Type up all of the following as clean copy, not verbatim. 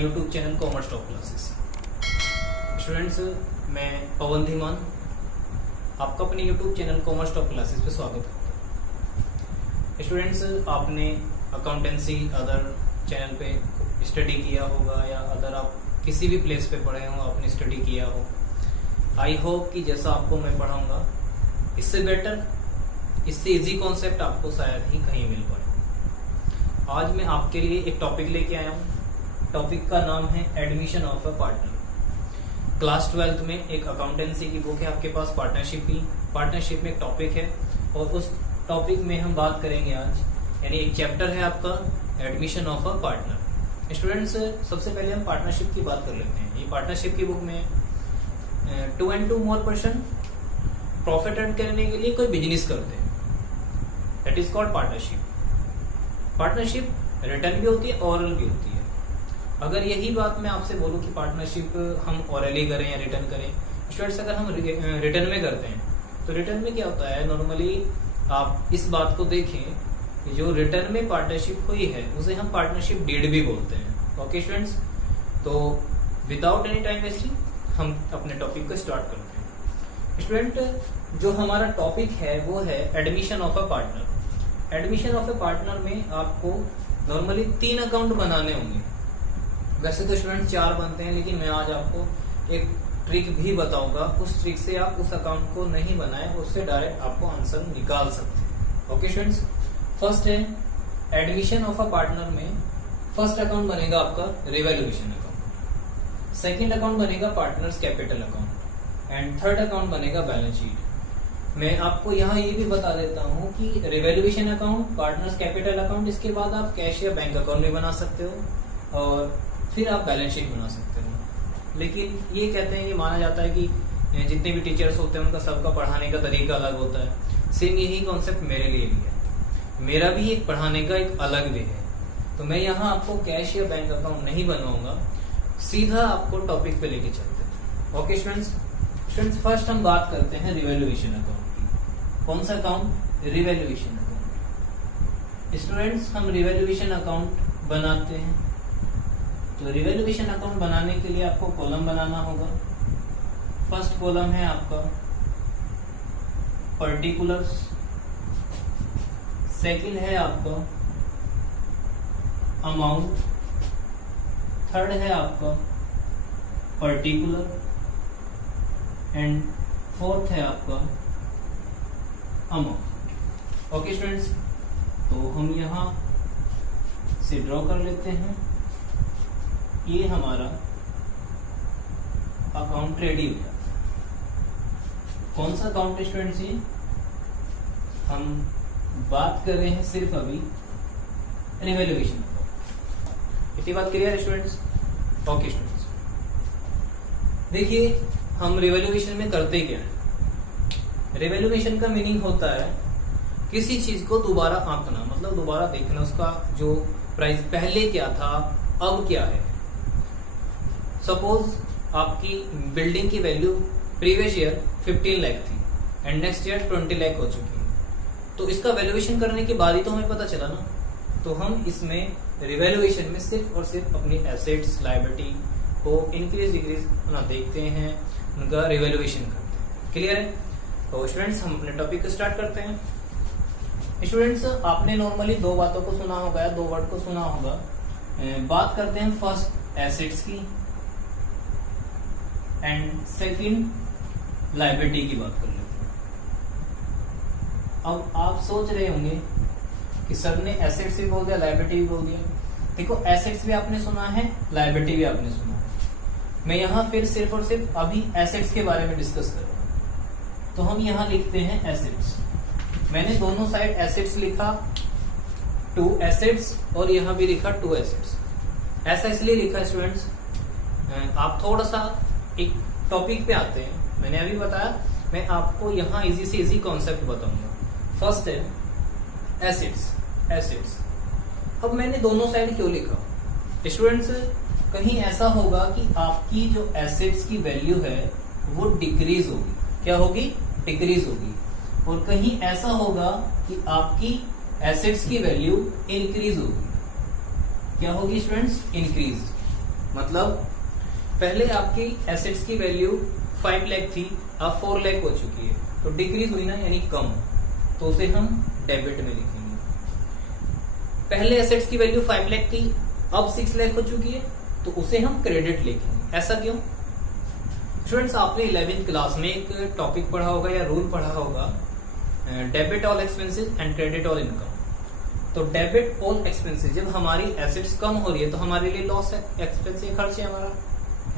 My YouTube channel commerce top classes. Students, मैं पवन धीमान आपका अपने YouTube channel commerce top classes पे स्वागत करता हूँ। स्टूडेंट्स, आपने अकाउंटेंसी अदर चैनल पे स्टडी किया होगा या अदर आप किसी भी प्लेस पे पढ़े हो, आपने स्टडी किया हो। आई होप कि जैसा आपको मैं पढ़ाऊंगा इससे बेटर, इससे इजी कॉन्सेप्ट आपको शायद ही कहीं मिल पाए। आज मैं आपके लिए एक टॉपिक लेके आया हूँ। टॉपिक का नाम है admission of a partner. Class 12th में एक अकाउंटेंसी की बुक है आपके पास, पार्टनरशिप की। पार्टनरशिप में एक टॉपिक है और उस टॉपिक में हम बात करेंगे आज, यानी एक चैप्टर है आपका admission of a partner. Students, सबसे पहले हम पार्टनरशिप की बात कर लेते हैं। ये पार्टनरशिप की बुक में 2 and 2 more person profit earn करने के लिए कोई बिजनेस करते हैं, that is called partnership. Partnership return भी होती है, ओरल भी होती है। अगर यही बात मैं आपसे बोलूं कि पार्टनरशिप हम ओरली करें या रिटर्न करें, स्टूडेंट्स अगर हम रिटर्न में करते हैं तो रिटर्न में क्या होता है, नॉर्मली आप इस बात को देखें कि जो रिटर्न में पार्टनरशिप हुई है उसे हम पार्टनरशिप डीड भी बोलते हैं। ओके स्टूडेंट्स, तो विदाउट एनी टाइम वेस्टिंग हम अपने टॉपिक को स्टार्ट करते हैं। स्टूडेंट, जो हमारा टॉपिक है वो है admission of a partner. Admission of a partner में आपको नॉर्मली 3 अकाउंट बनाने होंगे। वैसे तो स्टूडेंट 4 बनते हैं, लेकिन मैं आज आपको एक ट्रिक भी बताऊंगा। उस ट्रिक से आप उस अकाउंट को नहीं बनाए, उससे डायरेक्ट आपको आंसर निकाल सकते हैं। ओके स्टूडेंट्स, फर्स्ट है एडमिशन ऑफ अ पार्टनर में फर्स्ट अकाउंट बनेगा आपका रिवैल्यूएशन अकाउंट, सेकेंड अकाउंट बनेगा partners capital account and third account बनेगा बैलेंस शीट। मैं आपको यहाँ ये भी बता देता हूँ कि revaluation account, partners capital account, इसके बाद आप कैश या बैंक अकाउंट भी बना सकते हो और फिर आप बैलेंस शीट बना सकते हो। लेकिन ये कहते हैं, ये माना जाता है कि जितने भी टीचर्स होते हैं उनका सबका पढ़ाने का तरीका अलग होता है। सेम यही कॉन्सेप्ट मेरे लिए भी है, मेरा भी एक पढ़ाने का एक अलग वे है। तो मैं यहाँ आपको कैश या बैंक अकाउंट नहीं बनवाऊंगा, सीधा आपको टॉपिक पे लेके चलते हैं। ओके स्टूडेंट्स, फर्स्ट हम बात करते हैं रिवैल्यूएशन अकाउंट की। कौन सा अकाउंट? Revaluation account. स्टूडेंट्स, हम रिवैल्यूएशन अकाउंट बनाते हैं तो रिवैल्यूएशन अकाउंट बनाने के लिए आपको कॉलम बनाना होगा। फर्स्ट कॉलम है आपका पर्टिकुलर्स, सेकंड है आपका अमाउंट, थर्ड है आपका पर्टिकुलर एंड फोर्थ है आपका अमाउंट। ओके स्टूडेंट्स, तो हम यहां से ड्रॉ कर लेते हैं। ये हमारा अकाउंट रेडी हो गया। कौन सा अकाउंट स्टूडेंट्स? ये हम बात कर रहे हैं सिर्फ अभी रिवैल्यूएशन अकाउंट। इतनी बात क्लियर स्टूडेंट्स? ओके स्टूडेंट्स, देखिए हम रिवैल्यूएशन में करते क्या है। रिवैल्यूएशन का मीनिंग होता है किसी चीज को दोबारा आंकना, मतलब दोबारा देखना, उसका जो प्राइस पहले क्या था अब क्या है। सपोज आपकी बिल्डिंग की वैल्यू प्रीवियस ईयर 15 लाख थी एंड नेक्स्ट ईयर 20 लाख हो चुकी है, तो इसका वैल्यूएशन करने के बाद ही तो हमें पता चला ना। तो हम इसमें रिवैल्यूएशन में सिर्फ और सिर्फ अपनी एसेट्स, लायबिलिटी को इंक्रीज डिक्रीज ना देखते हैं, उनका रिवैल्यूएशन करते हैं। क्लियर है? तो स्टूडेंट्स, हम अपने टॉपिक को स्टार्ट करते हैं। स्टूडेंट्स, आपने नॉर्मली 2 बातों को सुना होगा या 2 वर्ड को सुना होगा। बात करते हैं फर्स्ट एसेट्स की एंड सेकंड लायबिलिटी की बात कर लेते हैं। अब आप सोच रहे होंगे कि सर ने एसेट्स भी बोल दिया, लायबिलिटी भी बोल दिया। देखो, एसेट्स भी आपने सुना है, लायबिलिटी भी आपने सुना है। मैं यहाँ फिर सिर्फ और सिर्फ अभी एसेट्स के बारे में डिस्कस कर रहा हूँ। तो हम यहाँ लिखते हैं एसेट्स। मैंने दोनों साइड एसेट्स लिखा, 2 एसेट्स, और यहाँ भी लिखा 2 एसेट्स। ऐसा इसलिए लिखा स्टूडेंट्स, आप थोड़ा सा एक टॉपिक पे आते हैं। मैंने अभी बताया, मैं आपको यहाँ इजी से इजी कॉन्सेप्ट बताऊंगा। फर्स्ट है एसेट्स। अब मैंने दोनों साइड क्यों लिखा? स्टूडेंट्स, कहीं ऐसा होगा कि आपकी जो एसेट्स की वैल्यू है वो डिक्रीज होगी। क्या होगी? डिक्रीज होगी। और कहीं ऐसा होगा कि आपकी एसेट्स की वैल्यू इंक्रीज होगी। क्या होगी स्टूडेंट्स? इंक्रीज। मतलब पहले आपकी एसेट्स की वैल्यू 5 लाख थी, अब 4 लाख हो चुकी है, तो डिक्रीज हुई ना, यानी कम, तो उसे हम डेबिट में लिखेंगे। पहले एसेट्स की वैल्यू 5 लाख थी, अब 6 लाख हो चुकी है, तो उसे हम क्रेडिट लिखेंगे। ऐसा क्यों? स्टूडेंट्स, आपने 11th क्लास में एक टॉपिक पढ़ा होगा या रूल पढ़ा होगा, debit all expenses and credit all income. तो डेबिट ऑल एक्सपेंसेस, जब हमारी एसेट्स कम हो रही है तो हमारे लिए लॉस है, एक्सपेंस है, खर्च है हमारा,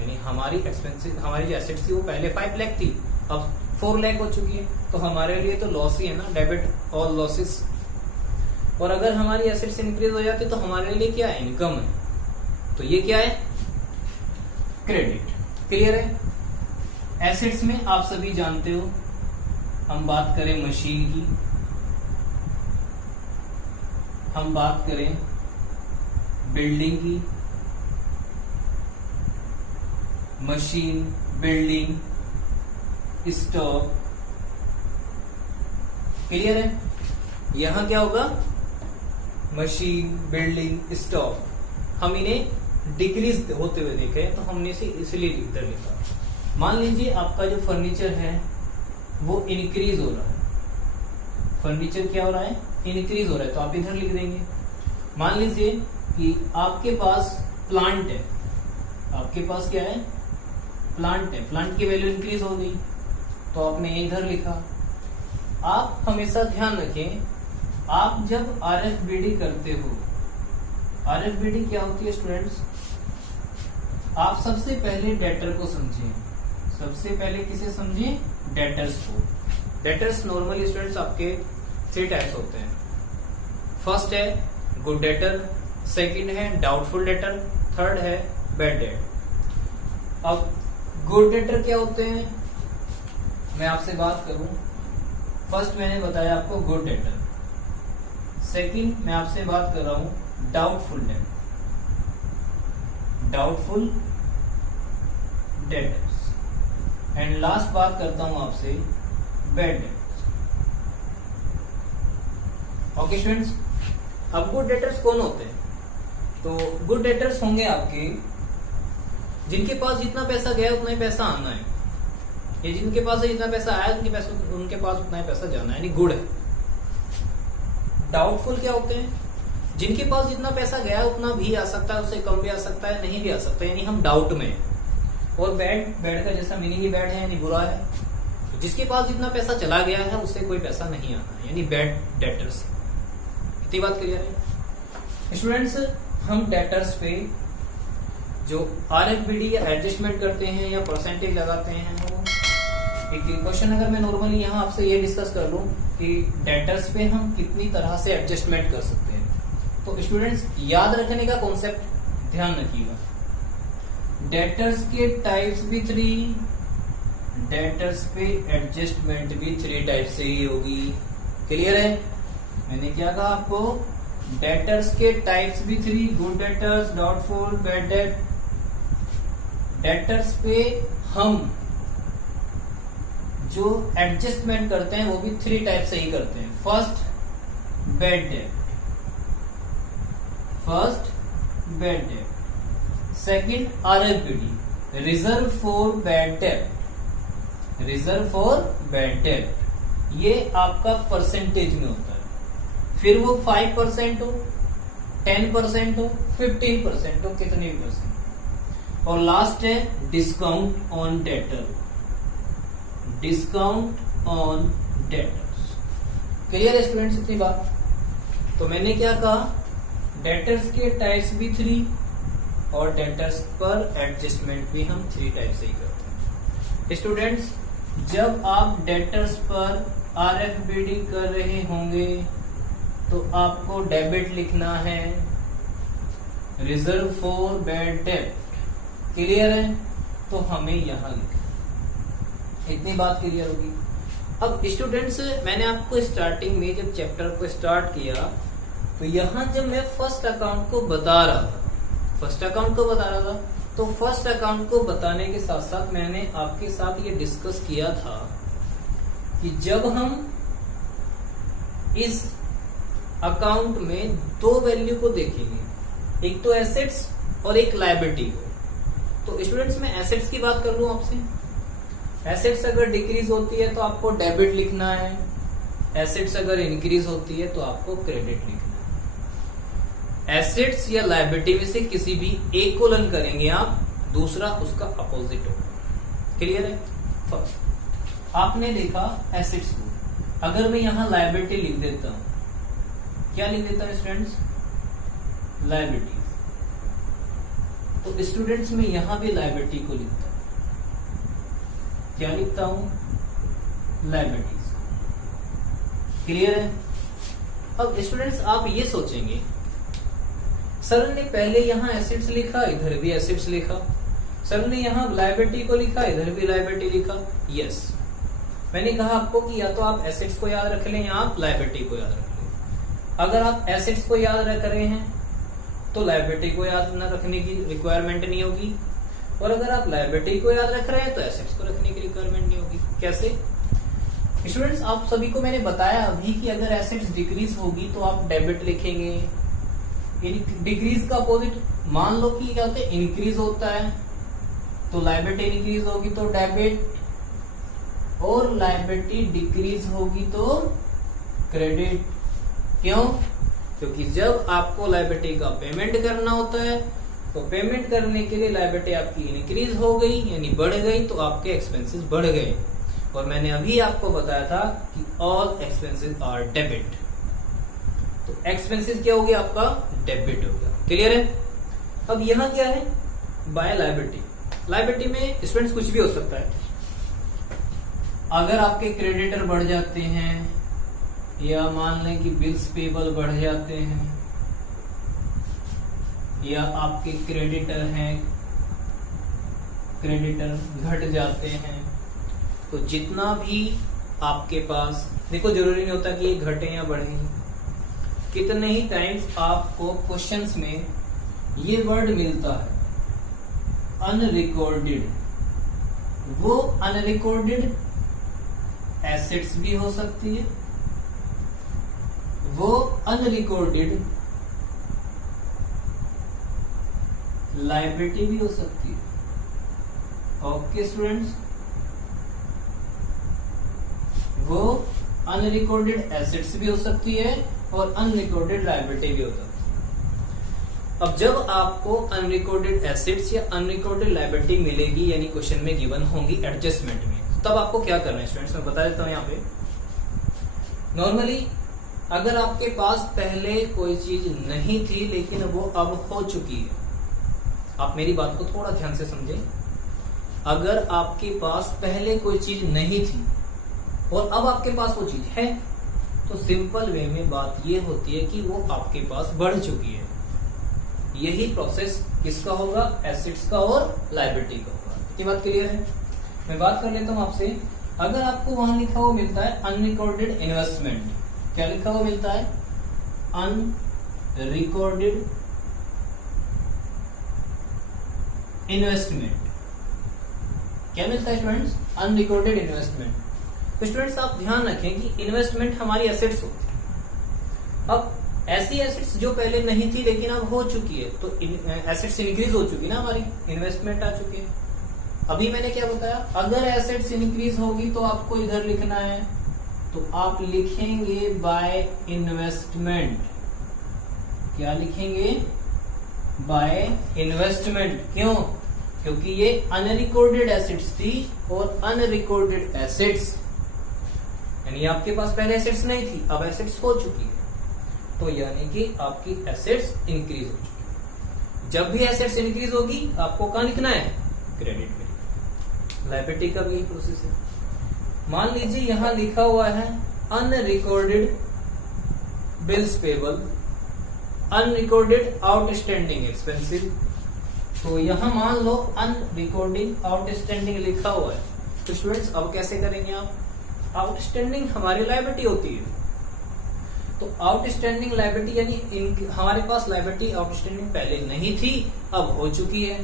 यानी हमारी एक्सपेंसेस, हमारी जो एसेट्स थी वो पहले 5 लाख थी, अब 4 लाख हो चुकी है, तो हमारे लिए तो लॉस ही है ना, डेबिट ऑल लॉसेस। और अगर हमारी एसेट्स इंक्रीज हो जाती तो हमारे लिए क्या है? इनकम है, तो ये क्या है? क्रेडिट। क्लियर है? एसेट्स में आप सभी जानते हो, हम बात करें मशीन की, हम बात करें बिल्डिंग की, मशीन, बिल्डिंग, स्टॉक। क्लियर है? यहां क्या होगा? मशीन, बिल्डिंग, स्टॉक, हम इन्हें डिक्रीज होते हुए देखे तो हमने इसे इसलिए इधर लिखा। मान लीजिए आपका जो फर्नीचर है वो इंक्रीज हो रहा है, फर्नीचर क्या हो रहा है? इंक्रीज हो रहा है, तो आप इधर लिख देंगे। मान लीजिए कि आपके पास प्लांट है, आपके पास क्या है? प्लांट है, प्लांट की वैल्यू इंक्रीज हो गई, तो आपने इधर लिखा। आप हमेशा ध्यान रखें, आप जब आरएफबीडी करते हो, आरएफबीडी क्या होती है स्टूडेंट्स? आप सबसे पहले डेटर को समझें, सबसे पहले किसे समझें? डेटर्स को। डेटर्स नॉर्मली स्टूडेंट्स आपके 3 टाइप्स होते हैं। फर्स्ट है गुड डेटर, सेकंड है डाउटफुल डेटर, थर्ड है बैड डेट। अब गुड डेटर क्या होते हैं, मैं आपसे बात करूं, फर्स्ट मैंने बताया आपको गुड डेटर, सेकंड मैं आपसे बात कर रहा हूं doubtful debtor, doubtful debtors, and last बात करता हूं आपसे बैड डेटर्स। ओके स्टूडेंट्स, अब गुड डेटर्स कौन होते हैं? तो गुड डेटर्स होंगे आपके जिनके पास जितना पैसा गया उतना ही पैसा आना है, या जिनके पास जितना पैसा आया उनके पास उतना ही पैसा जाना है, यानी गुड है। डाउटफुल क्या होते हैं? जिनके पास जितना पैसा गया उतना भी आ सकता है, उससे कम भी आ सकता है, नहीं भी आ सकता, यानी हम डाउट में। और बैड, बैड का जैसा मीनिंग ही बैड है, यानी बुरा है। तो जिसके पास जितना पैसा चला गया है उससे कोई पैसा नहीं आना, यानी बैड डेटर्स। इतनी बात क्लियर है स्टूडेंट्स? हम डेटर्स पे जो आरएफबीडी या एडजस्टमेंट करते हैं या परसेंटेज लगाते हैं, वो एक क्वेश्चन अगर मैं नॉर्मली यहाँ आपसे ये डिस्कस कर लूं कि डेटर्स पे हम कितनी तरह से एडजस्टमेंट कर सकते हैं, तो स्टूडेंट्स याद रखने का कॉन्सेप्ट ध्यान रखिएगा। डेटर्स के टाइप्स भी 3, डेटर्स पे एडजस्टमेंट भी 3 टाइप से ही होगी। क्लियर है? मैंने क्या कहा आपको? डेटर्स के टाइप्स भी 3, good debtors, doubtful, bad debt. Debtors पे हम जो एडजस्टमेंट करते हैं वो भी 3 टाइप से ही करते हैं। First bad debt, first bad debt, second RFBD, reserve for bad debt, reserve for bad debt, ये आपका परसेंटेज में होता है। फिर वो 5% हो, 10% हो, 15% हो, कितने भी परसेंट। और लास्ट है discount on debtor, discount on debtors. Clear है स्टूडेंट्स इतनी बात? तो मैंने क्या कहा? डेटर्स के टाइप्स भी 3 और डेटर्स पर एडजस्टमेंट भी हम 3 टाइप से ही करते हैं। स्टूडेंट्स, जब आप डेटर्स पर आरएफबीडी कर रहे होंगे तो आपको डेबिट लिखना है, reserve for bad date. Clear है? तो हमें यहां लिखना, इतनी बात क्लियर होगी। अब स्टूडेंट्स, मैंने आपको स्टार्टिंग में जब चैप्टर को स्टार्ट किया तो यहां जब मैं फर्स्ट अकाउंट को बता रहा था, फर्स्ट अकाउंट को बता रहा था, तो फर्स्ट अकाउंट को बताने के साथ साथ मैंने आपके साथ ये डिस्कस किया था कि जब हम इस अकाउंट में 2 वैल्यू को देखेंगे, एक तो एसेट्स और एक लायबिलिटी को, तो स्टूडेंट्स मैं एसेट्स की बात कर लूं आपसे। एसेट्स अगर डिक्रीज होती है तो आपको डेबिट लिखना है, एसेट्स अगर इंक्रीज होती है तो आपको क्रेडिट लिखना है। एसेट्स या लायबिलिटी में से किसी भी एक को लन करेंगे आप, दूसरा उसका अपोजिट होगा। क्लियर है? फर्स्ट आपने देखा एसेट्स को, अगर मैं यहां लायबिलिटी लिख देता हूं, क्या लिख देता हूं स्टूडेंट्स? लायबिलिटीज। तो स्टूडेंट्स में यहां भी लायबिलिटी को लिखता हूं, क्या लिखता हूं? लायबिलिटीज। क्लियर है? अब स्टूडेंट्स आप ये सोचेंगे सर ने पहले यहां एसेट्स लिखा, इधर भी एसेट्स लिखा, सर ने यहां लायबिलिटी को लिखा, इधर भी लायबिलिटी लिखा। यस, मैंने कहा आपको कि या तो आप एसेट्स को याद रख लें या आप लायबिलिटी को याद रख लें। अगर आप एसेट्स को याद रख रहे हैं तो लायबिलिटी को याद न रखने की रिक्वायरमेंट नहीं होगी, और अगर आप लायबिलिटी को याद रख रहे हैं तो एसेट्स को रखने की रिक्वायरमेंट नहीं होगी। कैसे? स्टूडेंट्स आप सभी को मैंने बताया अभी कि अगर एसेट्स डिक्रीज होगी तो आप डेबिट लिखेंगे। डिक्रीज का अपोजिट मान लो कि क्या होता है? इंक्रीज होता है, तो लायबिलिटी इंक्रीज होगी तो डेबिट, और लायबिलिटी डिक्रीज होगी तो क्रेडिट। क्यों? क्योंकि जब आपको लायबिलिटी का पेमेंट करना होता है तो पेमेंट करने के लिए लायबिलिटी आपकी इंक्रीज हो गई यानी बढ़ गई, तो आपके एक्सपेंसेस बढ़ गए। और मैंने अभी आपको बताया था कि ऑल एक्सपेंसेस आर डेबिट, तो एक्सपेंसेस क्या हो गया? आपका डेबिट हो गया। क्लियर है? अब यहां क्या है? By liability. लायबिलिटी में स्टूडेंट्स कुछ भी हो सकता है। अगर आपके क्रेडिटर बढ़ जाते हैं, या मान लें कि बिल्स पेबल बढ़ जाते हैं, या आपके क्रेडिटर हैं, क्रेडिटर घट जाते हैं, तो जितना भी आपके पास, देखो जरूरी नहीं होता कि ये घटे या बढ़े, कितने ही टाइम्स आपको क्वेश्चंस में ये वर्ड मिलता है अनरिकॉर्डेड। वो अनरिकॉर्डेड एसेट्स भी हो सकती है, वो अनरिकॉर्डेड लायबिलिटी भी हो सकती है। ओके स्टूडेंट्स, वो अनरिकॉर्डेड एसेट्स भी हो सकती है और अनरिकॉर्डेड लायबिलिटी भी हो सकती है। अब जब आपको अनरिकॉर्डेड एसेट्स या अनरिकॉर्डेड लायबिलिटी मिलेगी यानी क्वेश्चन में गिवन होंगी एडजस्टमेंट में, तब आपको क्या करना है स्टूडेंट्स? मैं बता देता हूं यहाँ पे। नॉर्मली अगर आपके पास पहले कोई चीज नहीं थी लेकिन वो अब हो चुकी है, आप मेरी बात को थोड़ा ध्यान से समझें। अगर आपके पास पहले कोई चीज नहीं थी और अब आपके पास वो चीज है, तो सिंपल वे में बात ये होती है कि वो आपके पास बढ़ चुकी है। यही प्रोसेस किसका होगा? एसेट्स का और लायबिलिटी का होगा। इतनी बात क्लियर है? मैं बात कर लेता हूं आपसे। अगर आपको वहां लिखा हुआ मिलता है अनरिकॉर्डेड इन्वेस्टमेंट, क्या लिखा हुआ मिलता है? Unrecorded investment. क्या मिलता है स्टूडेंट्स? Unrecorded investment. तो स्टूडेंट्स आप ध्यान रखें कि इन्वेस्टमेंट हमारी एसेट्स होती है। अब ऐसी एसेट्स जो पहले नहीं थी लेकिन अब हो चुकी है, तो एसेट्स इंक्रीज हो चुकी ना, हमारी इन्वेस्टमेंट आ चुकी है। अभी मैंने क्या बताया? अगर एसेट्स इंक्रीज होगी तो आपको इधर लिखना है, तो आप लिखेंगे बाय इन्वेस्टमेंट। क्या लिखेंगे? By investment. क्यों? क्योंकि ये अनरिकॉर्डेड एसेट्स थी और अनरिकॉर्डेड एसेट्स यानी आपके पास पहले एसेट्स नहीं थी, अब एसेट्स हो चुकी है, तो यानी कि आपकी एसेट्स इंक्रीज हो चुकी है। जब भी एसेट्स इंक्रीज होगी आपको कहां लिखना है? क्रेडिट में। लायबिलिटी का भी यही प्रोसेस है। मान लीजिए यहां लिखा हुआ है unrecorded bills payable, unrecorded outstanding expensive, तो यहां मान लो अनरिकॉर्डिंग आउटस्टैंडिंग लिखा हुआ है। तो स्टूडेंट्स अब कैसे करेंगे आप? आउटस्टैंडिंग हमारी लायबिलिटी होती है, तो आउटस्टैंडिंग लायबिलिटी यानी हमारे पास लायबिलिटी आउटस्टैंडिंग पहले नहीं थी, अब हो चुकी है।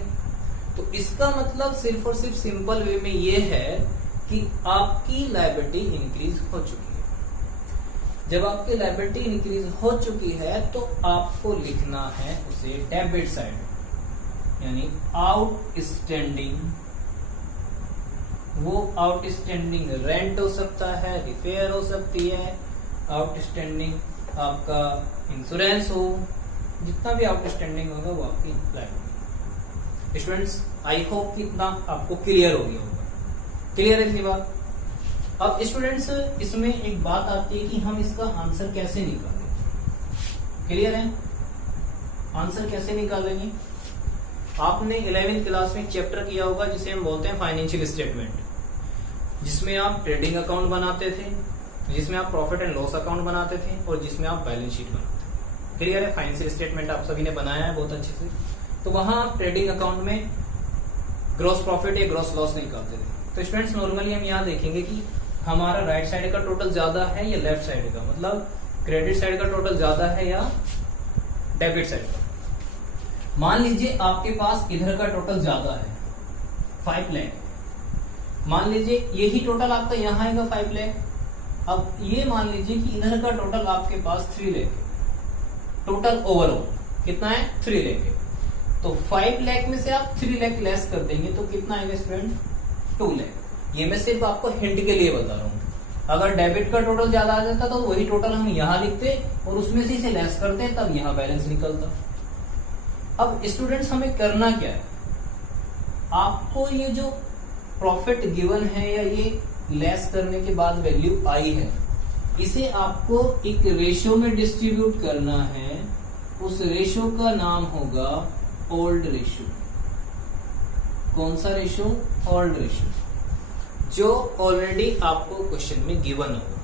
तो इसका मतलब सिर्फ और सिर्फ सिंपल वे में ये है कि आपकी लायबिलिटी इंक्रीज हो चुकी है। जब आपकी लायबिलिटी इंक्रीज हो चुकी है तो आपको लिखना है उसे डेबिट साइड। यानी आउटस्टैंडिंग, वो आउटस्टैंडिंग रेंट हो सकता है, रिपेयर हो सकती है, आउटस्टैंडिंग आपका इंश्योरेंस हो, जितना भी आउटस्टैंडिंग होगा वो आपकी लाइफ। स्टूडेंट्स आई होप कि इतना आपको क्लियर हो गया होगा। क्लियर है इतनी बात? अब स्टूडेंट्स इसमें एक बात आती है कि हम इसका आंसर कैसे निकालें। क्लियर है? आंसर कैसे निकालेंगे? आपने 11वीं क्लास में चैप्टर किया होगा जिसे हम बोलते हैं फाइनेंशियल स्टेटमेंट, जिसमें आप ट्रेडिंग अकाउंट बनाते थे, जिसमें आप प्रॉफिट एंड लॉस अकाउंट बनाते थे और जिसमें आप बैलेंस शीट बनाते थे। क्लियर है? फाइनेंशियल स्टेटमेंट आप सभी ने बनाया है बहुत अच्छे से। तो वहां आप ट्रेडिंग अकाउंट में ग्रॉस प्रॉफिट या ग्रॉस लॉस निकालते थे। तो स्टूडेंट्स नॉर्मली हम यहाँ देखेंगे कि हमारा राइट साइड का टोटल ज्यादा है या लेफ्ट साइड का, मतलब क्रेडिट साइड का टोटल ज्यादा है या डेबिट साइड का। मान लीजिए आपके पास इधर का टोटल ज्यादा है 5 लाख, मान लीजिए यही टोटल आपका यहाँ आएगा 5 लाख। अब ये मान लीजिए कि इधर का टोटल आपके पास 3 लाख है, टोटल ओवरऑल कितना है 3 लाख है। तो 5 लाख में से आप 3 लाख लेस कर देंगे तो कितना आएगा स्टूडेंट 2 लाख। ये मैं सिर्फ आपको हिंट के लिए बता रहा हूँ। अगर डेबिट का टोटल ज्यादा आ जाता तो वही टोटल हम यहाँ लिखते और उसमें से इसे लेस करते तब यहाँ बैलेंस निकलता। अब स्टूडेंट्स हमें करना क्या है, आपको ये जो प्रॉफिट गिवन है या ये लेस करने के बाद वैल्यू आई है, इसे आपको एक रेशियो में डिस्ट्रीब्यूट करना है। उस रेशियो का नाम होगा ओल्ड रेशियो। कौन सा रेशियो? ओल्ड रेशियो, जो ऑलरेडी आपको क्वेश्चन में गिवन होगा।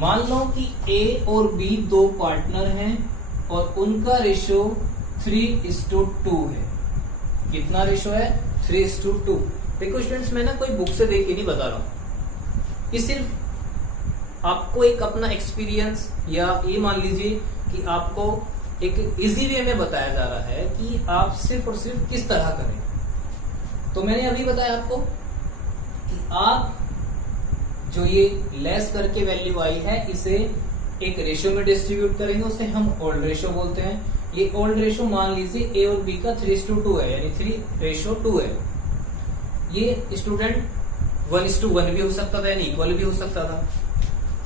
मान लो कि ए और बी 2 पार्टनर हैं और उनका रेशियो 3:2 है। कितना रेशियो है? 3:2। देखो स्टूडेंट्स मैं ना कोई बुक से देख के नहीं बता रहा हूं, ये सिर्फ आपको एक अपना एक्सपीरियंस या ये मान लीजिए कि आपको एक इजी वे में बताया जा रहा है कि आप सिर्फ और सिर्फ किस तरह करें। तो मैंने अभी बताया आपको कि आप जो ये लेस करके वैल्यू आई है इसे एक रेशियो में डिस्ट्रीब्यूट करेंगे, उसे हम ओल्ड रेशियो बोलते हैं। ये ओल्ड रेशियो मान लीजिए ए और बी का 3:2 है, यानी 3:2 है। ये स्टूडेंट 1:1 भी हो सकता था, यानी इक्वल भी हो सकता था।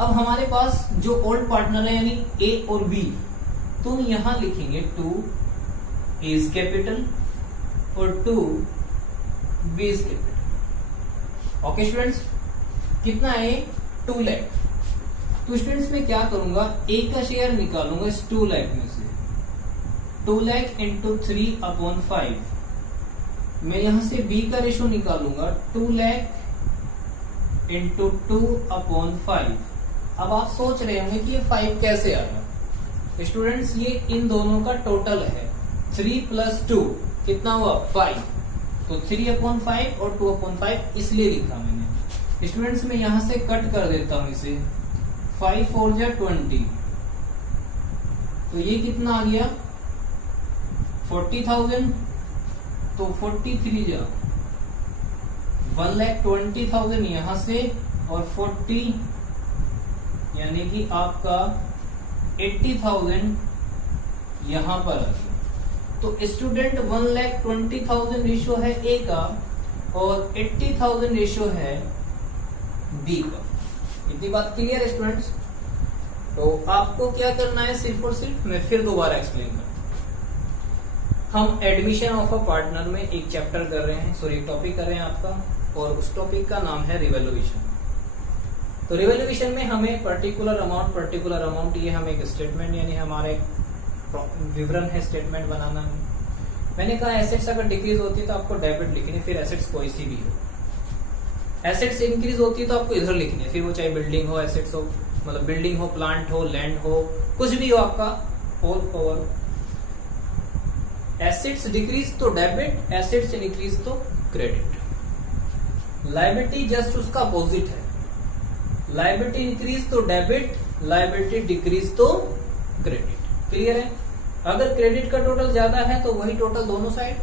अब हमारे पास जो ओल्ड पार्टनर है यानी ए और बी, तो यहां लिखेंगे 2 इज कैपिटल और 2 B is capital. Okay students, कितना है? 2 लाख। तो स्टूडेंट्स मैं क्या करूंगा, ए का शेयर निकालूंगा इस 2 लाख में से। 2 लाख इंटू 3/5। मैं यहां से बी का रेशो निकालूंगा 2 लाख इंटू 2/5। अब आप सोच रहे होंगे कि ये 5 कैसे आ रहा। स्टूडेंट्स ये इन दोनों का टोटल है 3 + 2 कितना हुआ 5। तो 3/5 और 2/5 इसलिए लिखा मैंने। स्टूडेंट्स मैं यहां से कट कर देता हूं इसे, 5 4 जा 20। तो ये कितना आ गया 40,000। तो 43 जा 1,20,000 यहां से और 40 यानी कि आपका 80,000 यहां पर आ गया। तो स्टूडेंट 1,20,000 रेशियो है ए का और 80,000 रेशियो है बी का। इतनी बात क्लियर है स्टूडेंट्स? तो आपको क्या करना है, सिर्फ और सिर्फ मैं फिर दोबारा एक्सप्लेन करता हूं। हम एडमिशन ऑफ अ पार्टनर में एक चैप्टर कर रहे हैं, सॉरी टॉपिक कर रहे हैं आपका, और उस टॉपिक का नाम है रिवैल्यूएशन। तो रिवैल्यूएशन में हमें पर्टिकुलर अमाउंट ये हमें एक स्टेटमेंट यानी हमारे विवरण है, स्टेटमेंट बनाना है। मैंने कहा एसेट्स अगर डिक्रीज होती है तो आपको डेबिट लिखनी है, फिर एसेट्स कोई सी भी हो। एसेट्स इंक्रीज होती है तो आपको इधर लिखनी है, फिर वो चाहे बिल्डिंग हो, एसेट्स हो, मतलब बिल्डिंग हो, प्लांट हो, लैंड हो, कुछ भी हो आपका, ऑल ओवर। एसेट्स डिक्रीज तो डेबिट, एसेट्स इंक्रीज तो क्रेडिट। लायबिलिटी जस्ट उसका अपोजिट है, लायबिलिटी इंक्रीज तो डेबिट, लायबिलिटी डिक्रीज तो क्रेडिट। क्लियर है? अगर क्रेडिट का टोटल ज्यादा है तो वही टोटल दोनों साइड,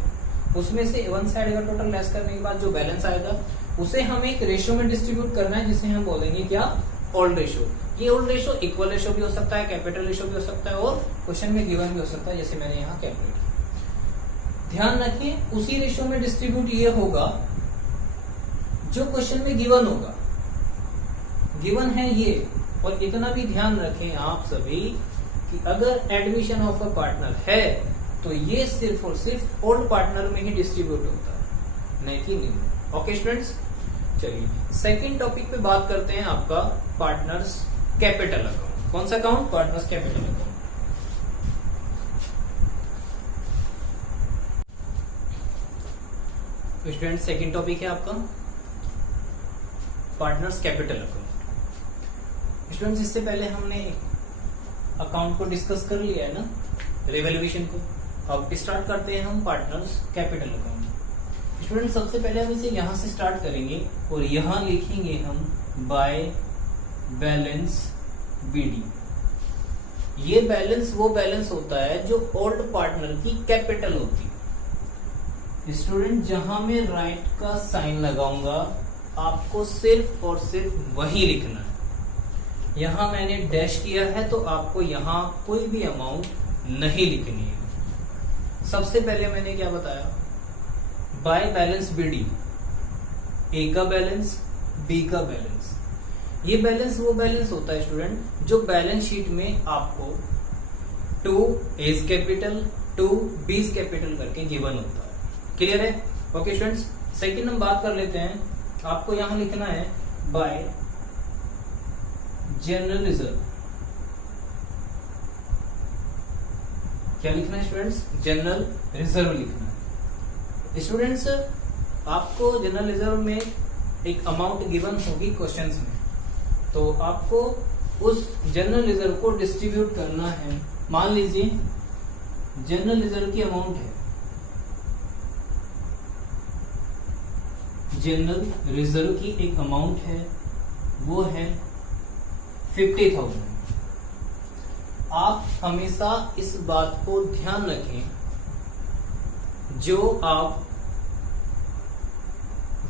उसमें से वन साइड का टोटल लेस करने के बाद जो बैलेंस आएगा उसे हमें एक रेशियो में डिस्ट्रीब्यूट करना है, जिसे हम बोलेंगे क्या, ओल्ड रेशियो। ये ओल्ड रेशियो इक्वल रेशियो भी हो सकता है, कैपिटल रेशियो भी हो सकता है और क्वेश्चन में गिवन भी हो सकता है, जैसे मैंने यहाँ कैलकुलेट किया। ध्यान रखें उसी रेशियो में डिस्ट्रीब्यूट ये होगा जो क्वेश्चन में गिवन होगा। गिवन है ये, और इतना भी ध्यान रखें आप सभी कि अगर एडमिशन ऑफ अ पार्टनर है तो ये सिर्फ और सिर्फ ओल्ड पार्टनर में ही डिस्ट्रीब्यूट होता है, नहीं कि न्यू। ओके स्टूडेंट्स, चलिए सेकंड टॉपिक पे बात करते हैं आपका पार्टनर्स कैपिटल अकाउंट। कौन सा account? Partners capital account. Student second topic है आपका पार्टनर्स कैपिटल अकाउंट। स्टूडेंट्स इससे पहले हमने अकाउंट को डिस्कस कर लिया है ना, रिवैल्यूएशन को। अब स्टार्ट करते हैं हम पार्टनर्स कैपिटल अकाउंट। स्टूडेंट सबसे पहले हम इसे यहां से स्टार्ट करेंगे और यहां लिखेंगे हम बाय बैलेंस बीडी। ये बैलेंस वो बैलेंस होता है जो ओल्ड पार्टनर की कैपिटल होती है। स्टूडेंट जहां मैं राइट का साइन लगाऊंगा आपको सिर्फ और सिर्फ वही लिखना है। यहां मैंने डैश किया है तो आपको यहां कोई भी अमाउंट नहीं लिखनी है। सबसे पहले मैंने क्या बताया? बाय बैलेंस बीडी, ए का बैलेंस, बी का बैलेंस। ये बैलेंस वो बैलेंस होता है स्टूडेंट जो बैलेंस शीट में आपको to A's capital to B's capital करके गिवन होता है। क्लियर है? ओके स्टूडेंट्स, सेकंड हम बात कर लेते हैं। आपको यहां लिखना है बाय जनरल रिजर्व। क्या लिखना है स्टूडेंट्स? जनरल रिजर्व लिखना है। स्टूडेंट्स आपको जनरल रिजर्व में एक अमाउंट गिवन होगी क्वेश्चंस में, तो आपको उस जनरल रिजर्व को डिस्ट्रीब्यूट करना है। मान लीजिए जनरल रिजर्व की अमाउंट है, जनरल रिजर्व की एक अमाउंट है, वो है 50,000। आप हमेशा इस बात को ध्यान रखें, जो आप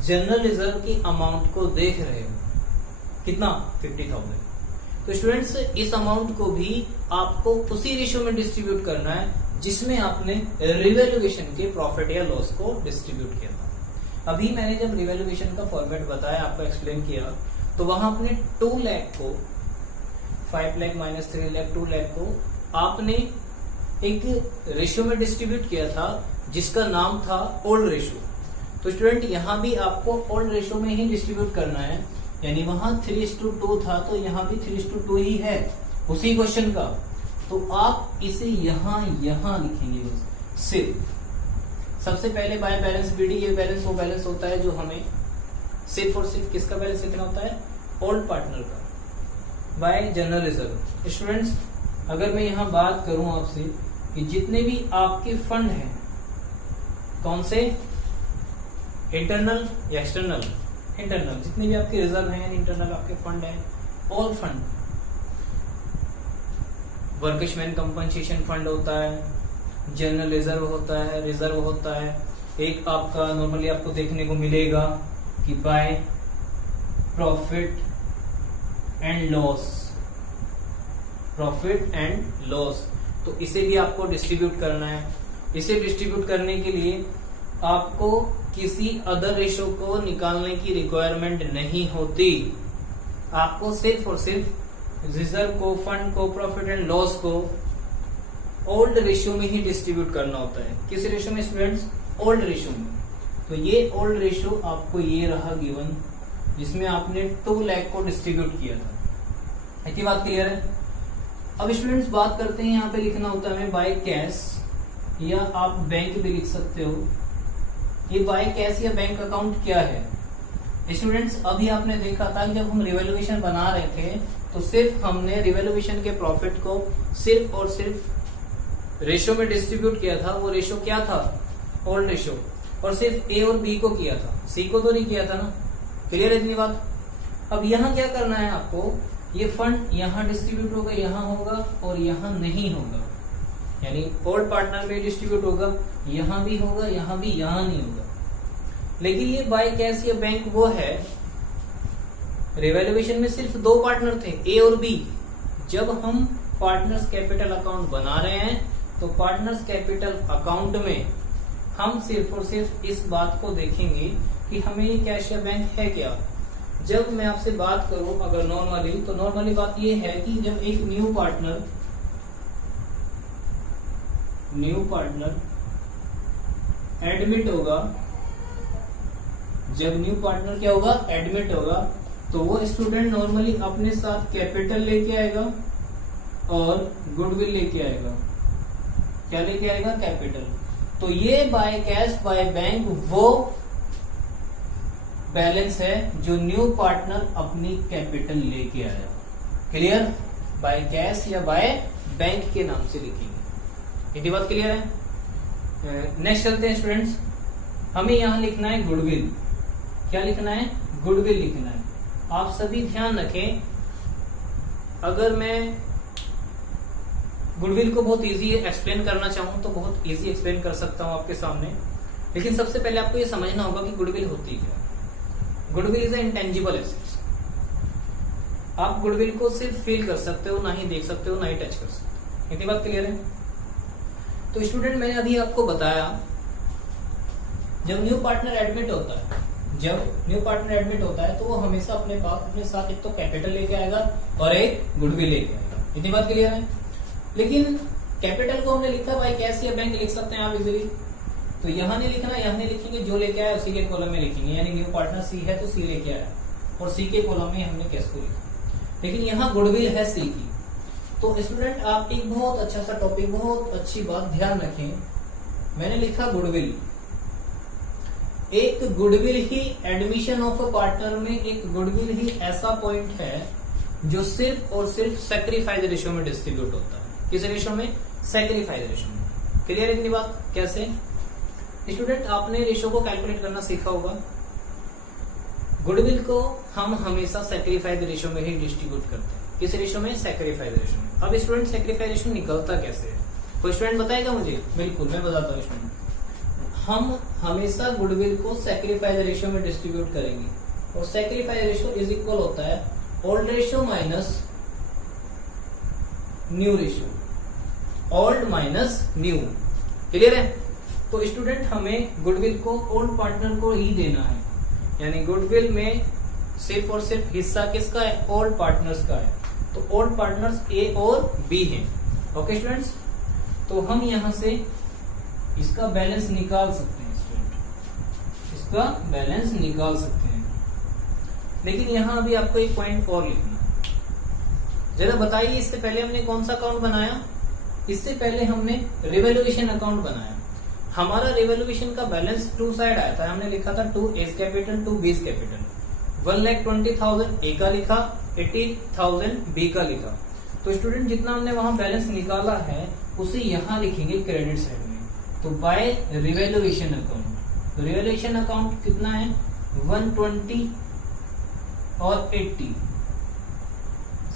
जनरल रिजर्व की अमाउंट को देख रहे हो, कितना? 50,000। तो स्टूडेंट्स इस अमाउंट को भी आपको उसी रेशियो में डिस्ट्रीब्यूट करना है जिसमें आपने रिवैल्यूएशन के प्रॉफिट या लॉस को डिस्ट्रीब्यूट किया था। अभी मैंने जब रिवैल्यूएशन का फॉर्मेट बताया, आपको एक्सप्लेन किया, तो वहां आपने 2 लाख को 5 लाख माइनस 3 लाख 2 लाख को आपने एक रेशियो में डिस्ट्रीब्यूट किया था जिसका नाम था ओल्ड रेशियो। तो स्टूडेंट यहां भी आपको ओल्ड रेशियो में ही डिस्ट्रीब्यूट करना है, यानी वहां 3:2 था तो यहां भी 3:2 ही है उसी क्वेश्चन का। तो आप इसे यहां लिखेंगे सिर्फ। सबसे पहले बाय बैलेंस बीडी, ये बैलेंस वो बैलेंस होता है जो हमें सिर्फ और सिर्फ किसका बैलेंस लिखना होता है? ओल्ड पार्टनर का। Bye general reserve. स्टूडेंट्स अगर मैं यहां बात करूं आपसे कि जितने भी आपके फंड हैं, कौन से? इंटरनल या एक्सटर्नल? इंटरनल। जितने भी आपके रिजर्व हैं, इंटरनल आपके फंड हैं, all fund. Workman compensation fund होता है, जनरल रिजर्व होता है। एक आपका नॉर्मली आपको देखने को मिलेगा कि बाय प्रॉफिट एंड लॉस, तो इसे भी आपको डिस्ट्रीब्यूट करना है। इसे डिस्ट्रीब्यूट करने के लिए आपको किसी अदर रेशो को निकालने की रिक्वायरमेंट नहीं होती। आपको सिर्फ और सिर्फ रिजर्व को, फंड को, प्रॉफिट एंड लॉस को ओल्ड रेशियो में ही डिस्ट्रीब्यूट करना होता है। किस रेशियो में स्टूडेंट्स? ओल्ड रेशियो में। तो ये ओल्ड रेशियो आपको ये रहा गिवन, जिसमें आपने 2 लाख को डिस्ट्रीब्यूट किया था। इतनी बात क्लियर है? अब स्टूडेंट्स बात करते हैं, यहाँ पे लिखना होता है हमें बाय कैश, या आप बैंक भी लिख सकते हो। ये बाय कैश या बैंक अकाउंट क्या है? स्टूडेंट्स अभी आपने देखा था कि जब हम रिवैल्यूएशन बना रहे थे तो सिर्फ हमने रिवैल्यूएशन के प्रॉफिट को सिर्फ और सिर्फ रेशियो में डिस्ट्रीब्यूट किया था। वो रेशियो क्या था? Old ratio. और सिर्फ ए और बी को किया था, सी को तो नहीं किया था ना। क्लियर है इतनी बात? अब यहाँ क्या करना है आपको? ये फंड यहाँ डिस्ट्रीब्यूट होगा, यहाँ होगा और यहाँ नहीं होगा, यानी ओल्ड पार्टनर में डिस्ट्रीब्यूट होगा, यहाँ भी होगा, यहाँ भी, यहाँ नहीं होगा। लेकिन ये बाय कैश या बैंक वो है, रिवैल्यूएशन में सिर्फ 2 पार्टनर थे, ए और बी। जब हम पार्टनर्स कैपिटल अकाउंट बना रहे हैं तो पार्टनर्स कैपिटल अकाउंट में हम सिर्फ और सिर्फ इस बात को देखेंगे कि हमें ये कैश या बैंक है क्या। जब मैं आपसे बात करूं अगर नॉर्मली, तो नॉर्मली बात ये है कि जब एक न्यू पार्टनर एडमिट होगा, जब न्यू पार्टनर क्या होगा, एडमिट होगा, तो वो स्टूडेंट नॉर्मली अपने साथ कैपिटल लेके आएगा और गुडविल लेके आएगा। क्या लेके आएगा, कैपिटल। तो ये बाय कैश बाय बैंक वो बैलेंस है जो न्यू पार्टनर अपनी कैपिटल लेके आया। क्लियर, बाय कैश या बाय बैंक के नाम से लिखेंगे। इतनी बात क्लियर है। नेक्स्ट चलते हैं स्टूडेंट्स, हमें यहां लिखना है गुडविल। क्या लिखना है, गुडविल लिखना है। आप सभी ध्यान रखें, अगर मैं गुडविल को बहुत इजी एक्सप्लेन करना चाहूं तो बहुत इजी एक्सप्लेन कर सकता हूं आपके सामने, लेकिन सबसे पहले आपको यह समझना होगा कि गुडविल होती क्या है। Goodwill is a intangible assets. आप गुडविल को सिर्फ फील कर सकते हो, ना ही देख सकते हो, ना ही टच कर सकते हो। इतनी बात क्लियर है। तो स्टूडेंट मैंने अभी आपको बताया, जब न्यू पार्टनर एडमिट होता है तो वो हमेशा अपने साथ एक तो कैपिटल लेके आएगा और एक गुडविल लेके आएगा। इतनी बात क्लियर है। लेकिन कैपिटल को हमने लिखा बाय कैश या बैंक लिख सकते हैं आप इजीली। तो यहां नहीं लिखना, यहां नहीं लिखेंगे, जो लेके आया उसी के कॉलम में लिखेंगे। यानी न्यू पार्टनर सी है तो सी लेके आया और सी के कॉलम में हमने कैश को लिखा। लेकिन यहाँ गुडविल है सी की। तो स्टूडेंट आप एक बहुत अच्छा सा टॉपिक, बहुत अच्छी बात ध्यान रखें। मैंने लिखा गुडविल। एक goodwill he admission of a partner में एक गुडविल ही ऐसा पॉइंट है जो सिर्फ और सिर्फ सैक्रिफाइस रेशियो में डिस्ट्रीब्यूट होता है। किस रेशियो में, सैक्रिफाइस रेशियो में। क्लियर है इतनी बात। कैसे स्टूडेंट, आपने रेशियो को कैलकुलेट करना सीखा होगा। गुडविल को हम हमेशा सैक्रिफाइस रेशियो में ही डिस्ट्रीब्यूट करते हैं। किस रेशियो में, सैक्रिफाइस रेशियो में। अब स्टूडेंट सैक्रिफाइस रेशियो निकलता कैसे है, कोई स्टूडेंट बताएगा मुझे? बिल्कुल मैं बताता हूँ स्टूडेंट। हम हमेशा गुडविल को सैक्रिफाइस रेशियो में डिस्ट्रीब्यूट करेंगे और सैक्रिफाइस रेशियो इज इक्वल होता है old ratio minus new ratio, old minus new. Clear है। तो स्टूडेंट हमें गुडविल को ओल्ड पार्टनर को ही देना है, यानी गुडविल में सिर्फ और सिर्फ हिस्सा किसका है, ओल्ड पार्टनर्स का है। तो ओल्ड पार्टनर्स ए और बी हैं। ओके स्टूडेंट्स, तो हम यहां से इसका बैलेंस निकाल सकते हैं स्टूडेंट, इसका बैलेंस निकाल सकते हैं। लेकिन यहां अभी आपको एक पॉइंट और लिखना है। जरा बताइए, इससे पहले हमने कौन सा अकाउंट बनाया? इससे पहले हमने रिवैल्यूएशन अकाउंट बनाया। हमारा रिवैल्यूएशन का बैलेंस टू साइड आया था। हमने लिखा था 2 एस कैपिटल 2 बीस कैपिटल। 1,20,000 ए का लिखा, 80,000 बी का लिखा। तो स्टूडेंट जितना हमने वहां बैलेंस निकाला है उसे यहां लिखेंगे क्रेडिट साइड में। तो बाय रिवैल्यूएशन अकाउंट, तो रिवैल्यूएशन अकाउंट कितना है, 120 और 80।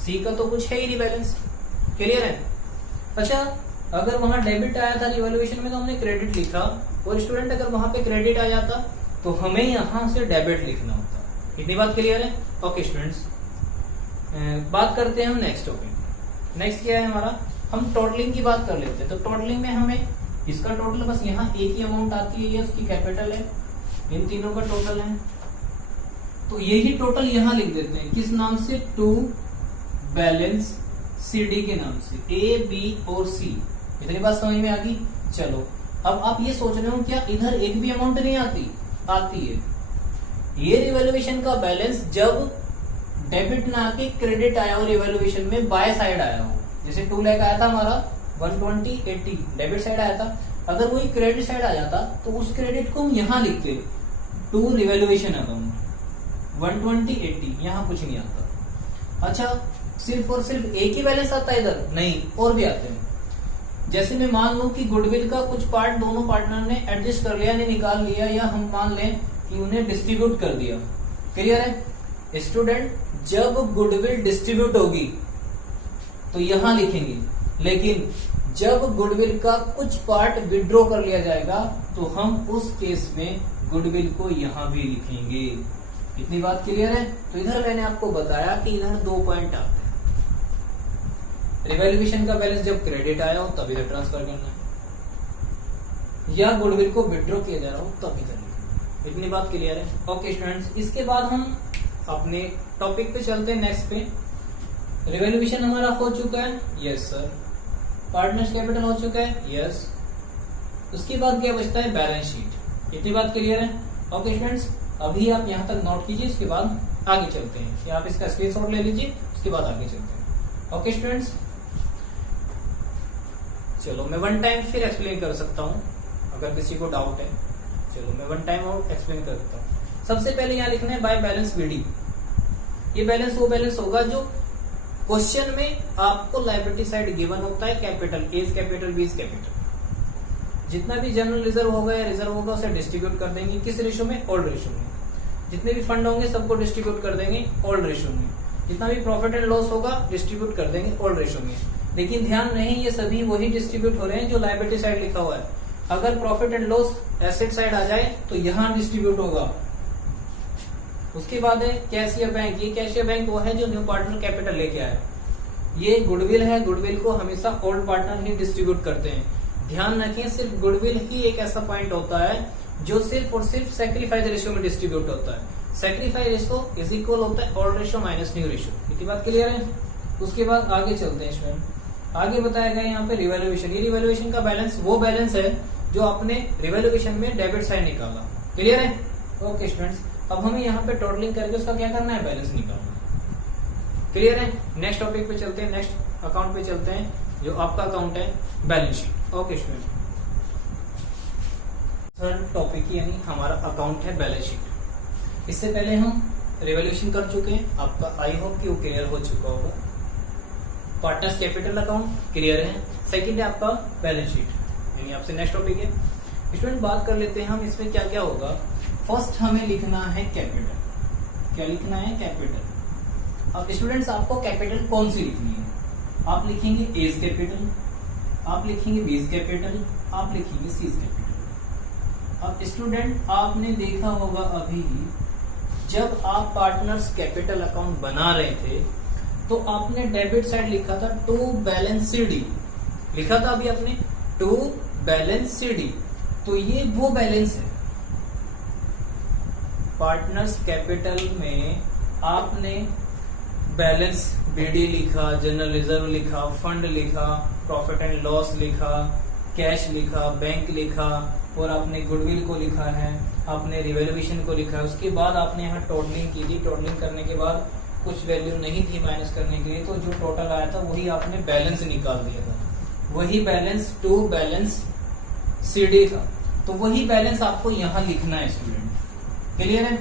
सी का तो कुछ है ही नहीं बैलेंस। क्लियर है। अच्छा, अगर वहां डेबिट आया था रिवैल्यूएशन में तो हमने क्रेडिट लिखा, और स्टूडेंट अगर वहां पे क्रेडिट आ जाता तो हमें यहां से डेबिट लिखना होता। इतनी बात क्लियर है। ओके स्टूडेंट्स, बात करते हैं हम नेक्स्ट टॉपिक। नेक्स्ट क्या है हमारा, हम टोटलिंग की बात कर लेते हैं। तो टोटलिंग में हमें इसका टोटल बस यहाँ एक ही अमाउंट आती है, ये उसकी कैपिटल है, इन तीनों का टोटल है। तो यही टोटल यहाँ लिख देते हैं, किस नाम से, टू बैलेंस सीडी के नाम से, ए बी और सी। इतनी बात समझ में आ गई। चलो अब आप ये सोच रहे हो क्या इधर एक भी अमाउंट नहीं आती? आती है। ये रिवैल्यूएशन का बैलेंस जब डेबिट ना आके क्रेडिट आया हो, रिवैल्यूएशन में बाय साइड आया हो, जैसे 2 लाख आया था हमारा, 120 80 डेबिट साइड आया था। अगर वही क्रेडिट साइड आ जाता तो उस क्रेडिट को हम यहां लिखते, टू रिवैल्यूएशन अकाउंट 120 80, यहां कुछ नहीं आता। अच्छा, सिर्फ और सिर्फ एक ही बैलेंस आता है इधर? नहीं, और भी आते हैं। जैसे मैं मान लूं कि गुडविल का कुछ पार्ट दोनों पार्टनर ने एडजस्ट कर लिया, ने निकाल लिया, या हम मान लें कि उन्हें डिस्ट्रीब्यूट कर दिया। क्लियर है स्टूडेंट। जब गुडविल डिस्ट्रीब्यूट होगी तो यहां लिखेंगे, लेकिन जब गुडविल का कुछ पार्ट विड्रॉ कर लिया जाएगा तो हम उस केस में गुडविल को यहां भी लिखेंगे। इतनी बात क्लियर है। तो इधर मैंने आपको बताया कि इधर 2 पॉइंट आते हैं। रिवैल्यूएशन का बैलेंस जब क्रेडिट आया हो तब इधर ट्रांसफर करना है, या गुडविल को विड्रॉ किया जा रहा हो तब इधर लिखेंगे। इतनी बात क्लियर है? ओके स्टूडेंट्स, इसके बाद हम अपने टॉपिक पे चलते हैं नेक्स्ट पे। रिवैल्यूएशन हमारा हो चुका है, यस सर। पार्टनर्स कैपिटल हो चुका है, यस। उसके बाद क्या बचता है? Balance sheet. इतनी बात क्लियर है? ओके स्टूडेंट्स, अभी आप यहां तक नोट कीजिए, उसके बाद आगे चलते हैं, या आप इसका स्क्रीनशॉट ले लीजिए, उसके बाद आगे चलते हैं। ओके स्टूडेंट्स, चलो मैं वन टाइम फिर एक्सप्लेन कर सकता हूं अगर किसी को डाउट है। चलो मैं वन टाइम और एक्सप्लेन कर सकता हूं। सबसे पहले यहां लिखना है बाय बैलेंस बीडी। ये बैलेंस वो बैलेंस होगा जो क्वेश्चन में आपको लायबिलिटी साइड गिवन होता है, capital A is capital, B is capital. जितना भी जनरल रिजर्व होगा या रिजर्व होगा उसे डिस्ट्रीब्यूट कर देंगे किस रेशो में? ओल्ड रेशो में। जितने भी फंड होंगे सबको डिस्ट्रीब्यूट कर देंगे ओल्ड रेशो में। जितना भी प्रॉफिट एंड लॉस होगा डिस्ट्रीब्यूट कर देंगे ओल्ड रेशो में। लेकिन ध्यान रहे ये सभी वही डिस्ट्रीब्यूट हो रहे हैं जो लायबिलिटी साइड लिखा हुआ है। अगर profit and loss asset side आ जाए तो यहां डिस्ट्रीब्यूट होगा। उसके बाद है कैशियर बैंक। ये कैशियर बैंक वो है जो न्यू पार्टनर कैपिटल लेके आया। ये गुडविल है, गुडविल को हमेशा ओल्ड पार्टनर ही डिस्ट्रीब्यूट करते हैं। ध्यान रखें, सिर्फ गुडविल ही एक ऐसा पॉइंट होता है जो सिर्फ और सिर्फ सैक्रिफाइस रेशियो में डिस्ट्रीब्यूट होता है। सैक्रिफाइस रेशियो इज इक्वल होता है old ratio minus new ratio. इतनी बात क्लियर है? उसके बाद आगे चलते हैं। इसमें आगे बताया गया यहाँ पे रिवैल्यूएशन। ये रिवैल्यूएशन का बैलेंस वो बैलेंस है जो आपने रिवैल्यूएशन में डेबिट साइड निकाला। क्लियर है? ओके स्टूडेंट्स, अब हमें यहाँ पे टोटलिंग करके उसका क्या करना है? बैलेंस निकालना। क्लियर है? नेक्स्ट टॉपिक पे चलते हैं, नेक्स्ट अकाउंट पे चलते हैं जो आपका अकाउंट है balance sheet. Okay student, third topic यानी हमारा अकाउंट है बैलेंस शीट। इससे पहले हम रिवैल्यूएशन कर चुके हैं, आपका आई होप कि वो क्लियर हो चुका होगा। पार्टनर्स कैपिटल अकाउंट क्लियर है। सेकंड है आपका बैलेंस शीट, यानी आपसे नेक्स्ट टॉपिक है। स्टूडेंट बात कर लेते हैं हम इसमें क्या क्या होगा। फर्स्ट हमें लिखना है कैपिटल। क्या लिखना है? कैपिटल। अब स्टूडेंट्स आपको कैपिटल कौन सी लिखनी है? आप लिखेंगे एज कैपिटल, आप लिखेंगे बीज कैपिटल, आप लिखेंगे सीज कैपिटल। अब स्टूडेंट आपने देखा होगा अभी जब आप पार्टनर्स कैपिटल अकाउंट बना रहे थे तो आपने डेबिट साइड लिखा था टू बैलेंस सीडी। लिखा था अभी आपने टू बैलेंस सीडी। तो ये वो बैलेंस है। पार्टनर्स कैपिटल में आपने बैलेंस बीडी लिखा, जनरल रिजर्व लिखा, फंड लिखा, प्रॉफिट एंड लॉस लिखा, कैश लिखा, बैंक लिखा, और आपने गुडविल को लिखा है, आपने रिवैल्यूएशन को लिखा है। उसके बाद आपने यहाँ टोटलिंग की थी। टोटलिंग करने के बाद कुछ वैल्यू नहीं थी माइनस करने के लिए, तो जो टोटल आया था वही आपने बैलेंस निकाल दिया था। वही बैलेंस टू बैलेंस सीडी था, तो वही बैलेंस आपको यहाँ लिखना है स्टूडेंट। क्लियर है?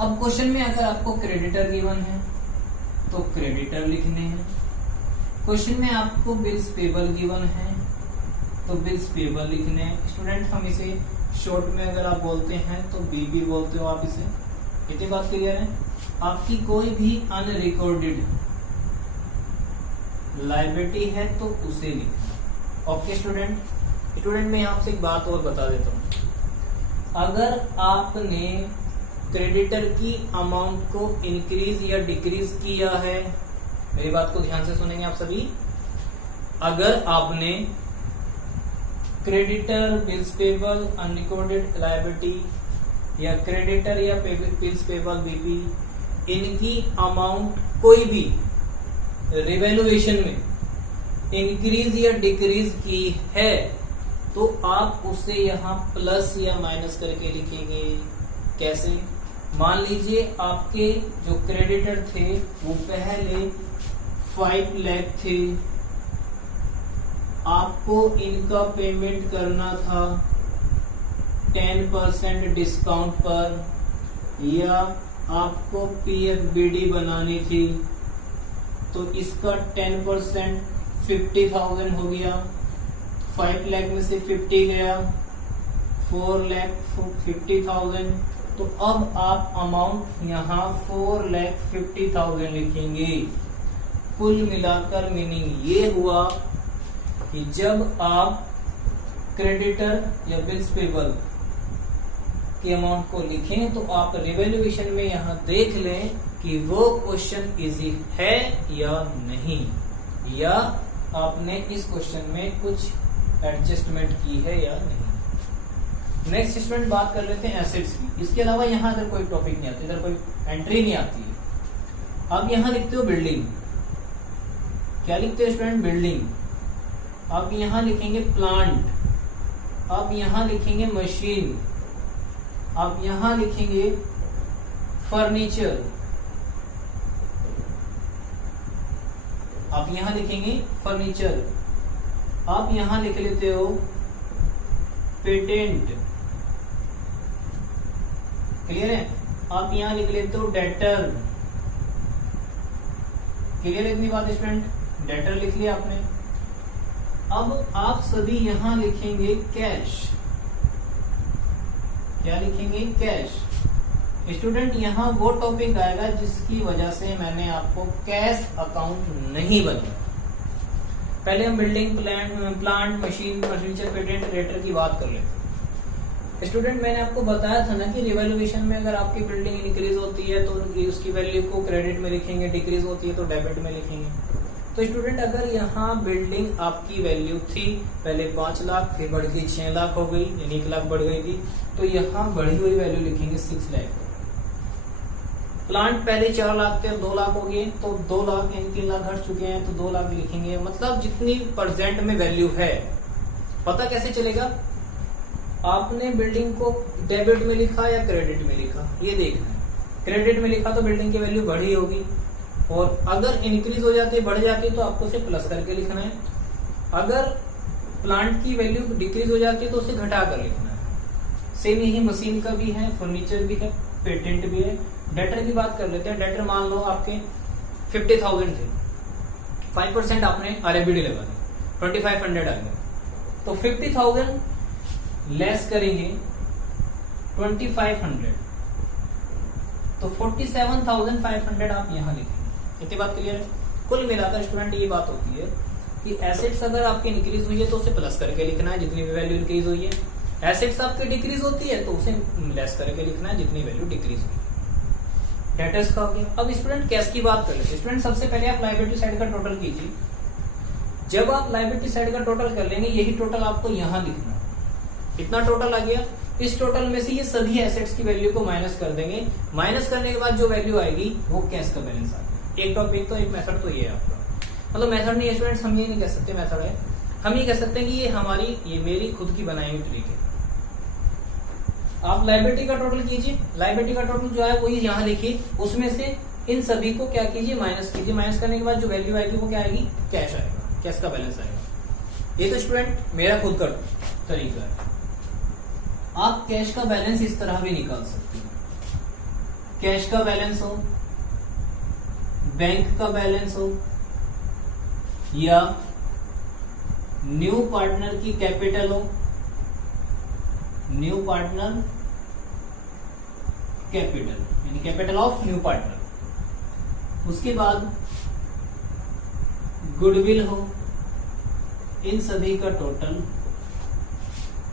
अब क्वेश्चन में अगर आपको क्रेडिटर गिवन है तो क्रेडिटर लिखने हैं। क्वेश्चन में आपको बिल्स पेबल गिवन है तो बिल्स पेबल लिखने हैं। स्टूडेंट हम इसे शॉर्ट में अगर आप बोलते हैं तो बीबी बोलते हो आप इसे। इतनी बात क्लियर है? आपकी कोई भी अनरिकॉर्डेड लायबिलिटी है तो उसे लिखना। ओके स्टूडेंट, मैं आपसे एक बात और बता देता हूं। अगर आपने क्रेडिटर की अमाउंट को इंक्रीज या डिक्रीज किया है, मेरी बात को ध्यान से सुनेंगे आप सभी। अगर आपने creditor, bills payable, unrecorded liability या क्रेडिटर या बिल्स पेबल बीपी, इनकी अमाउंट कोई भी रिवैल्यूएशन में इंक्रीज या डिक्रीज की है तो आप उसे यहाँ प्लस या माइनस करके लिखेंगे। कैसे? मान लीजिए आपके जो क्रेडिटर थे वो पहले 5 लाख थे, आपको इनका पेमेंट करना था 10% डिस्काउंट पर, या आपको पीएफबीडी बनानी थी तो इसका 10% 50,000 हो गया। 5 लाख में से 50 गया, 4,50,000। तो अब आप अमाउंट यहाँ 4,50,000 लिखेंगे। कुल मिलाकर मीनिंग ये हुआ कि जब आप क्रेडिटर या बिल्स पेबल के अमाउंट को लिखें तो आप रिवैल्यूएशन में यहाँ देख लें कि वो क्वेश्चन इजी है या नहीं, या आपने इस क्वेश्चन में कुछ एडजस्टमेंट की है या नहीं। नेक्स्ट स्टूडेंट बात कर लेते हैं एसेट्स की। इसके अलावा यहाँ अगर कोई टॉपिक नहीं आता, इधर कोई एंट्री नहीं आती है। अब यहाँ लिखते हो बिल्डिंग, क्या लिखते हो स्टूडेंट? बिल्डिंग। अब यहाँ लिखेंगे प्लांट, अब यहाँ लिखेंगे मशीन, अब यहाँ लिखेंगे फर्नीचर, आप यहाँ लिखेंगे फर्नीचर, आप यहाँ लिख लेते हो पेटेंट, क्लियर है? आप यहाँ लिख लेते हो डेटर, क्लियर है इतनी बात स्टूडेंट? डेटर लिख लिया आपने। अब आप सभी यहाँ लिखेंगे कैश, क्या लिखेंगे? कैश। स्टूडेंट यहाँ वो टॉपिक आएगा जिसकी वजह से मैंने आपको कैश अकाउंट नहीं बनाया। पहले हम building, plant, machine, furniture, patent, debtor की बात कर लेते हैं। स्टूडेंट मैंने आपको बताया था ना कि रिवैल्यूएशन में अगर आपकी बिल्डिंग इंक्रीज होती है तो उसकी वैल्यू को क्रेडिट में लिखेंगे, डिक्रीज होती है तो डेबिट में लिखेंगे। तो स्टूडेंट अगर यहाँ बिल्डिंग आपकी वैल्यू थी पहले 5 लाख, फिर बढ़ गई 6 लाख हो गई, यानी 1 लाख बढ़ गई थी, तो यहाँ बढ़ी हुई वैल्यू लिखेंगे 6 लाख। प्लांट पहले 4 लाख थे, 2 लाख हो गए, तो 2 लाख यानी 3 लाख घट चुके हैं तो 2 लाख लिखेंगे। मतलब जितनी परसेंट में वैल्यू है। पता कैसे चलेगा? आपने बिल्डिंग को डेबिट में लिखा या क्रेडिट में लिखा, ये देखना है। क्रेडिट में लिखा तो बिल्डिंग की वैल्यू बढ़ी होगी, और अगर इंक्रीज हो जाती है, बढ़ जाती है, तो आपको उसे प्लस करके लिखना है। अगर प्लांट की वैल्यू डिक्रीज हो जाती है तो उसे घटा कर लिखना है। सेम यही मशीन का भी है, फर्नीचर भी है, पेटेंट भी है। डेटर की बात कर लेते हैं। डेटर मान लो आपके 50,000 थे, 5% आपने RABD लगा दी, 2500 आ गया, तो 50,000 लेस करेंगे 2500, तो 47,500 आप यहाँ लिखेंगे। इतनी बात क्लियर है? कुल मिलाकर स्टूडेंट ये बात होती है कि एसेट्स अगर आपकी इंक्रीज हुई है तो उसे प्लस करके लिखना है जितनी भी वैल्यू इंक्रीज हुई है। एसेट्स आपकी डिक्रीज होती है तो उसे लेस करके लिखना है जितनी वैल्यू डिक्रीज हुई है। डेटर्स का हो गया। अब स्टूडेंट कैश की बात कर लेते हैं। स्टूडेंट सबसे पहले आप लायबिलिटी साइड का टोटल कीजिए। जब आप लायबिलिटी साइड का टोटल कर लेंगे, यही टोटल आपको यहाँ लिखना है। इतना टोटल आ गया। इस टोटल में से ये सभी एसेट्स की वैल्यू को माइनस कर देंगे। माइनस करने के बाद जो वैल्यू आएगी वो कैश का बैलेंस आएगा। एक टॉपिक तो एक मेथड तो ये है आपका, मतलब मेथड नहीं स्टूडेंट्स, हम ये नहीं कह सकते मेथड है, हम ये कह सकते हैं कि ये मेरी खुद की बनाई हुई ट्रिक है। आप लायबिलिटी का टोटल कीजिए। लायबिलिटी का टोटल जो है वो यहाँ लिखिए, उसमें से इन सभी को क्या कीजिए? माइनस कीजिए। माइनस करने के बाद जो वैल्यू आएगी वो क्या आएगी? कैश आएगा, कैश का बैलेंस आएगा। ये तो स्टूडेंट मेरा खुद का तरीका है। आप कैश का बैलेंस इस तरह भी निकाल सकते हैं। कैश का बैलेंस हो, बैंक का बैलेंस हो, या न्यू पार्टनर की कैपिटल हो, न्यू पार्टनर कैपिटल यानी कैपिटल ऑफ न्यू पार्टनर, उसके बाद गुडविल हो, इन सभी का टोटल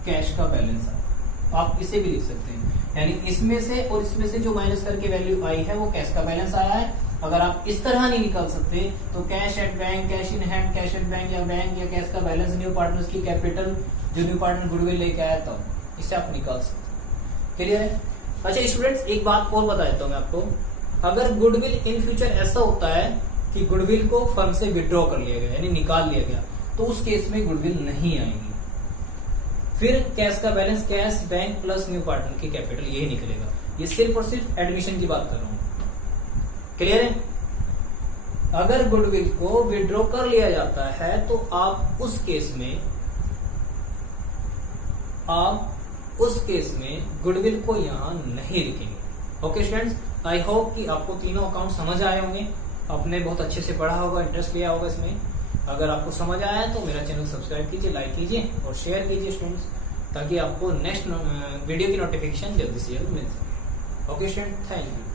कैश का बैलेंस है। आप इसे भी लिख सकते हैं, यानी इसमें से और इसमें से जो माइनस करके वैल्यू आई है वो कैश का बैलेंस आया है। अगर आप इस तरह नहीं निकाल सकते तो cash at bank, cash in hand, cash at bank या कैश का बैलेंस, न्यू पार्टनर्स की कैपिटल, जो न्यू पार्टनर गुडविल लेके आया तब इससे आप निकाल सकते हैं। क्लियर है? अच्छा स्टूडेंट्स, एक बात और बता देता हूं मैं आपको। अगर गुडविल इन फ्यूचर ऐसा होता है कि गुडविल को फर्म से विड्रॉ कर लिया गया यानी निकाल लिया गया, तो उस केस में गुडविल नहीं आएगी। फिर कैश का balance cash, bank plus new partner की कैपिटल, यही निकलेगा। ये सिर्फ और सिर्फ एडमिशन की बात कर रहा हूं। क्लियर है? अगर गुडविल को विड्रॉ कर लिया जाता है तो आप उस केस में गुडविल को यहां नहीं लिखेंगे। ओके स्टूडेंट्स, आई होप कि आपको तीनों अकाउंट समझ आए होंगे। आपने बहुत अच्छे से पढ़ा होगा, इंटरेस्ट लिया होगा इसमें। अगर आपको समझ आया तो मेरा चैनल सब्सक्राइब कीजिए, लाइक कीजिए और शेयर कीजिए स्टूडेंट्स, ताकि आपको नेक्स्ट वीडियो की नोटिफिकेशन जल्दी से जल्द मिल सके। Okay student, thank you.